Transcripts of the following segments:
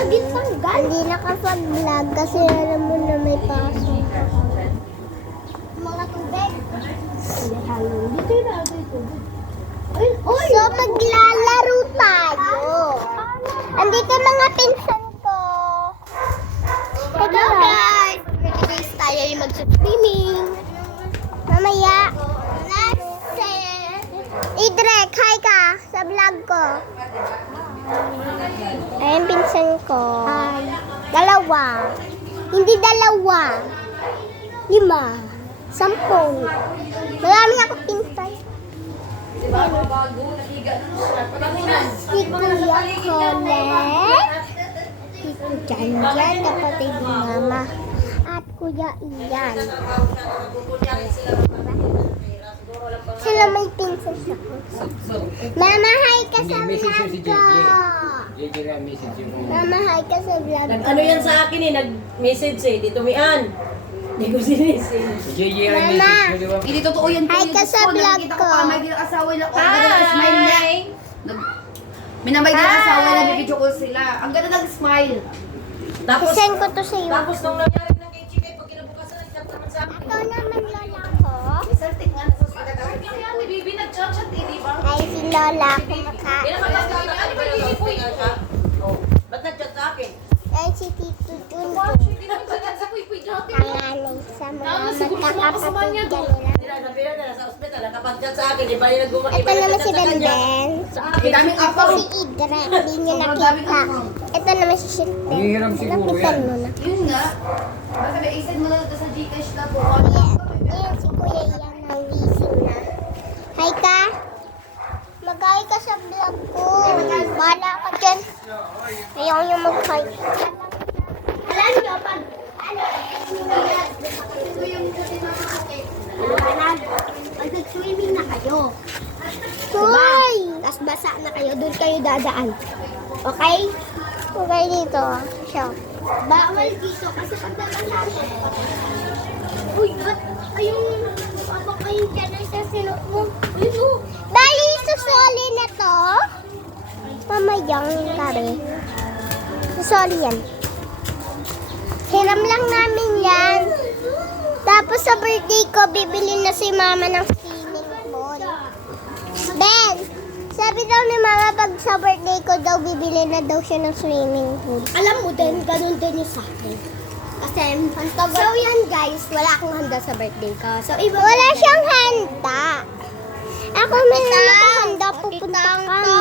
Hindi nakapag-vlog kasi alam mo na may pasok. Mga tubig. Dito na, dito. So, maglalaro tayo. Andito mga pinsan ko. Hello guys! Guys, tayo ay mag-swimming. Mamaya. Idrek, hi ka sa vlog ko. Ayan pinsan ko. Hi. Dalawa. Hindi dalawa. 5. 10. Marami ako pinsan. Si Kuya Colette, si Janjan, kapatid ni Mama, at Kuya Ian. Sila may pinsan siya. Mama, hi ka sa vlog ko. Mama, hi ka sa vlog ko. Ano yan sa akin eh, nag-message eh, Tito Mian. Hindi ko sinisig. Mama, Hindi totoo yan. hi ka sa vlog ko. May asawa lang. Ang ganda ng smile niya. Minamay din ang asawa lang. Video call sila. Ang ganda ng smile. Tapos, Send ko to sa'yo. tapos nung nangyari ng kay Chika, pag kinabukasan, nag-chat naman sa akin. Ito naman lola ko. Resulting nga sa hospital. Kaya ni Bibi nag-chat-chat eh, di ba? Ay, si lola kumakain. Pinakalas na niya, ano ba yung lipoy nga siya? Oh, ba't nag-chat sa akin? Ay, si Tito Tundo. Hindi naman ganyan sa puy-puy dati. Pangalan sa mga magkakapatid kanila. Sabi na sa ospital, nakapag-chat sa akin, iba yung nag-gumak, Ito naman si Benden. Ang daming Ito apaw. si Idra. Hindi nyo nakita. Ito naman si Shilpe. Hihiram siguro Lapitan yan. mo na. Yun nga. Basta may isend mo lang ito sa Gcash na po. Ayan si Kuya Ian ng wising na. Hi ka. Mag-hi ka sa vlog ko. Bahala ka dyan. Ayaw nyo mag-hi. Alam nyo, pag nag-swimming na kayo. Hoy! Tapos basa na kayo, doon kayo dadaan. Okay? Okay dito. Siya. Bawal dito kasi pag nabasa. Uy, ayun. Papa kayo dyan ay sa sinok mo. Ayun. Bali, susoli na to. Mamayang gabi. Susoli yan. Hiram lang namin yan. Tapos sa birthday ko, bibili na si Mama ng swimming pool. Ben, sabi daw ni Mama pag sa birthday ko daw, bibili na daw siya ng swimming pool. Alam mo din, ganun din yung sa akin. Kasi, so yan guys, wala akong handa sa birthday ko. So, wala siyang handa. Ako may nakahanda, pupunta kami.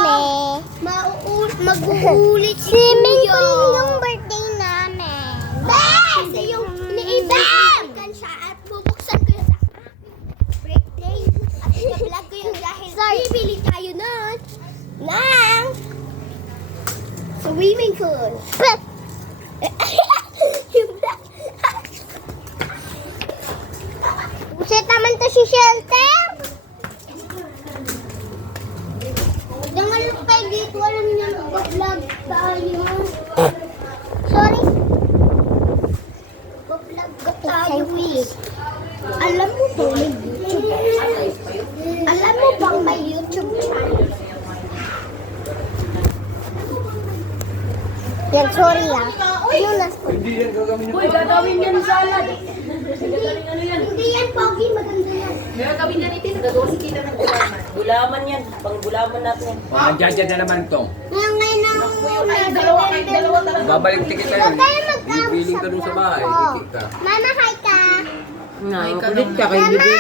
Mag-uulit swimming pool yung birthday namin. Ben! Kasi yung iniibig kan siya at bubuksan ko yun sa birthday. At i-vlog ko yun dahil bibili tayo nun ng swimming pool. Buset naman to si Shelter. Jangan lupa dito, alam niyo mag-vlog tayo. Sorry. Mag-vlog tayo eh. Alam mo ba may YouTube channel? Alam mo bang may YouTube channel? Yan, sorry ah. Ano na? Hindi yan gagawin Uy, gagawin yan salad. Gagawin ano yan? Hindi yan, Pogi. Maganda yan. Meron kami na nito. Nagagawa si Tita ng gulaman. Gulaman yan, pang gulaman natin. Mga judge na naman to. Ngayon ang Kayong dalawa talaga. Babalik ticket tayo. Huwag kayo mag-away Bibiling sa ka dun sa vlog bahay. ko. Ticket ka. Mama, hi ka. Kulit ka, kayo bibili